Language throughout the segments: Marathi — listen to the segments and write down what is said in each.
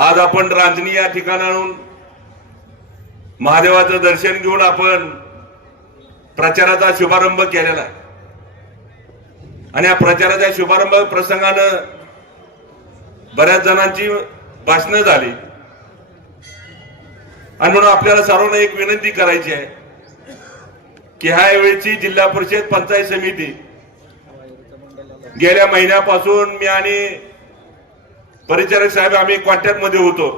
आज आपण रांजणी या ठिकाणाहून महादेवाचं दर्शन घेऊन आपण प्रचाराचा शुभारंभ केलेला आहे आणि या प्रचाराच्या शुभारंभ प्रसंगानं बऱ्याच जणांची भाषणं झाली आणि म्हणून आपल्याला सर्वांना एक विनंती करायची आहे की ह्या वेळची जिल्हा परिषद पंचायत समिती गेल्या महिन्यापासून मी आणि परिचारक साहेब आम्ही कॉन्टॅक्ट मध्ये होतो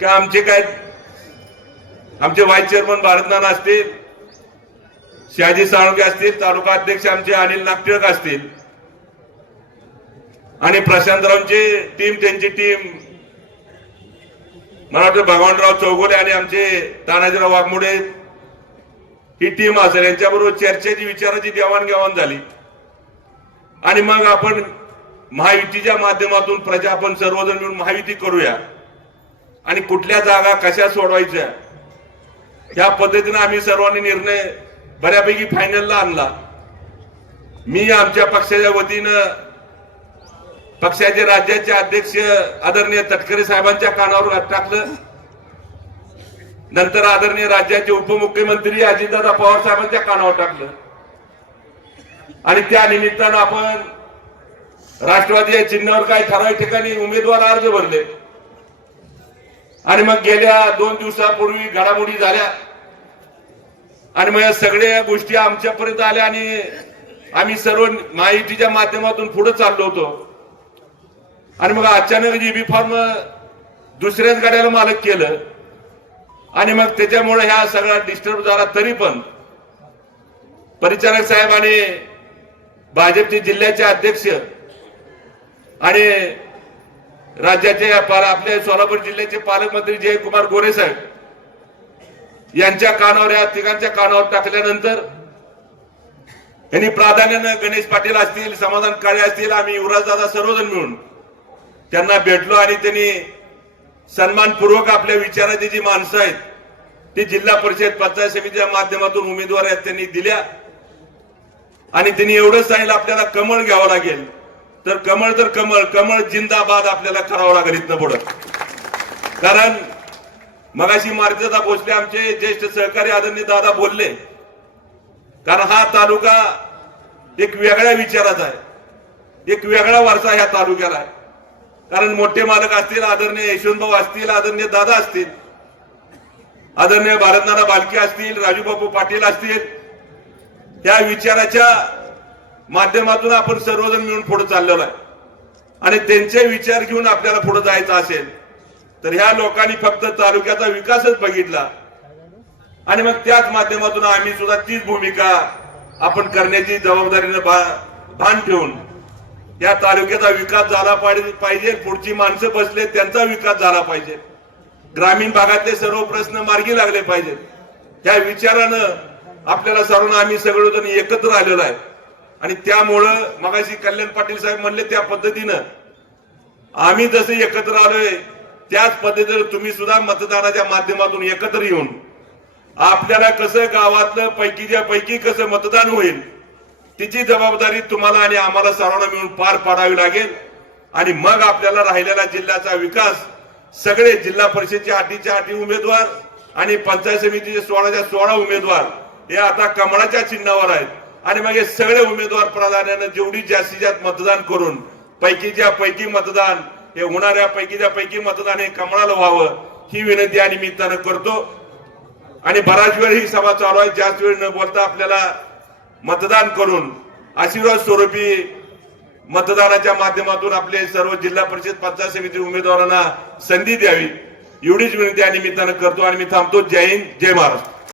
की आमचे व्हाईस चेअरमन भारतनाना असतील, शहाजी साळुंखे असतील, तालुका अध्यक्ष आमचे अनिल नागटिळक असतील आणि प्रशांतरावची टीम, त्यांची टीम मला वाटतं भगवानराव चौगुले आणि आमचे तानाजीराव वाघमोडे ही टीम असेल, यांच्याबरोबर चर्चेची विचाराची देवाणघेवाण झाली आणि मग आपण महायुतीच्या माध्यमातून प्रजा आपण सर्वजण मिळून महायुती करूया आणि कुठल्या जागा कशा सोडवायच्या या पद्धतीने आम्ही सर्वांनी निर्णय बऱ्यापैकी फायनलला आणला। मी आमच्या पक्षाच्या वतीनं पक्षाचे राज्याचे अध्यक्ष आदरणीय तटकरे साहेबांच्या कानावर टाकलं, नंतर आदरणीय राज्याचे उपमुख्यमंत्री अजितदादा पवार साहेबांच्या कानावर टाकलं आणि त्या निमित्तानं आपण राष्ट्रवादी या चिन्हावर काही ठराविक ठिकाणी उमेदवार अर्ज भरले आणि मग गेल्या 2 दिवसापूर्वी घडामोडी झाल्या आणि मग या सगळ्या गोष्टी आमच्यापर्यंत आल्या आणि आम्ही सर्व महायुतीच्या माध्यमातून पुढे चाललो होतो आणि मग अचानक जीबी फॉर्म दुसऱ्याच गाड्याला मालक केलं आणि मग त्याच्यामुळे ह्या सगळा डिस्टर्ब झाला। तरी पण परिचारक साहेब आणि भाजपचे जिल्ह्याचे अध्यक्ष आणि राज्याचे आपल्या सोलापूर जिल्ह्याचे पालकमंत्री जयकुमार गोरे साहेब यांच्या कानावर, या तिघांच्या कानावर टाकल्यानंतर यांनी प्राधान्यानं गणेश पाटील असतील, समाधान काळे असतील, आम्ही युवराज दादा सर्वजण मिळून त्यांना भेटलो आणि त्यांनी सन्मानपूर्वक आपल्या विचाराची जी माणसं आहेत ती जिल्हा परिषद पंचायत समितीच्या माध्यमातून उमेदवार आहेत त्यांनी दिल्या आणि त्यांनी एवढं सांगितलं आपल्याला कमळ घ्यावं लागेल, तर कमळ जिंदाबाद आपल्याला करावं लागेल इथनं पुढं। कारण मगाशी मार्गदर्शक भोसले आमचे ज्येष्ठ सहकारी आदरणीय दादा बोलले, कारण हा तालुका एक वेगळ्या विचाराचा आहे, एक वेगळा वारसा ह्या तालुक्याला आहे। कारण मोठे मालक असतील, आदरणीय यशवंतभाऊ असतील, आदरणीय दादा असतील, आदरणीय भारतनाना बालके असतील, राजूबापू पाटील असतील, या विचाराच्या माध्यमातून आपण सर्वजण मिळून पुढे चाललेलो आहे आणि त्यांचे विचार घेऊन आपल्याला पुढे जायचं असेल तर ह्या लोकांनी फक्त तालुक्याचा विकासच बघितला आणि मग त्याच माध्यमातून आम्ही सुद्धा तीच भूमिका आपण करण्याची जबाबदारीने भान ठेवून या तालुक्याचा विकास झाला पाहिजे, पुढची माणसं बसले त्यांचा विकास झाला पाहिजे, ग्रामीण भागातले सर्व प्रश्न मार्गी लागले पाहिजेत, या विचारानं आपल्याला सर्वांना आम्ही सगळेजण एकत्र आलेलो आहे आणि त्यामुळं मगाशी कल्याण पाटील साहेब म्हणले त्या पद्धतीनं आम्ही जसे एकत्र आलोय त्याच पद्धतीने तुम्ही सुद्धा मतदानाच्या माध्यमातून एकत्र येऊन आपल्याला कसं गावातलं पैकीच्या पैकी कसं मतदान होईल तिची जबाबदारी तुम्हाला आणि आम्हाला सर्वांना मिळून पार पाडावी लागेल आणि मग आपल्याला राहिलेला जिल्ह्याचा विकास सगळे जिल्हा परिषदेचे 8च्या 8 उमेदवार आणि पंचायत समितीचे 16च्या 16 उमेदवार हे आता कमळाच्या चिन्हावर आहेत आणि मग हे सगळे उमेदवार प्राधान्याने जेवढी जास्तीत जास्त मतदान करून पैकीच्या पैकी मतदान हे होणाऱ्या पैकीच्या पैकी मतदान हे कमळाला व्हावं ही विनंती या निमित्तानं करतो आणि बराच वेळ ही सभा चालू आहे, जास्त वेळ न बोलता आपल्याला मतदान करून आशीर्वाद स्वरूपी मतदानाच्या माध्यमातून आपले सर्व जिल्हा परिषद पंचायत समिती उमेदवारांना संधी द्यावी एवढीच विनंती या निमित्तानं करतो आणि मी थांबतो। जय हिंद, जय महाराष्ट्र।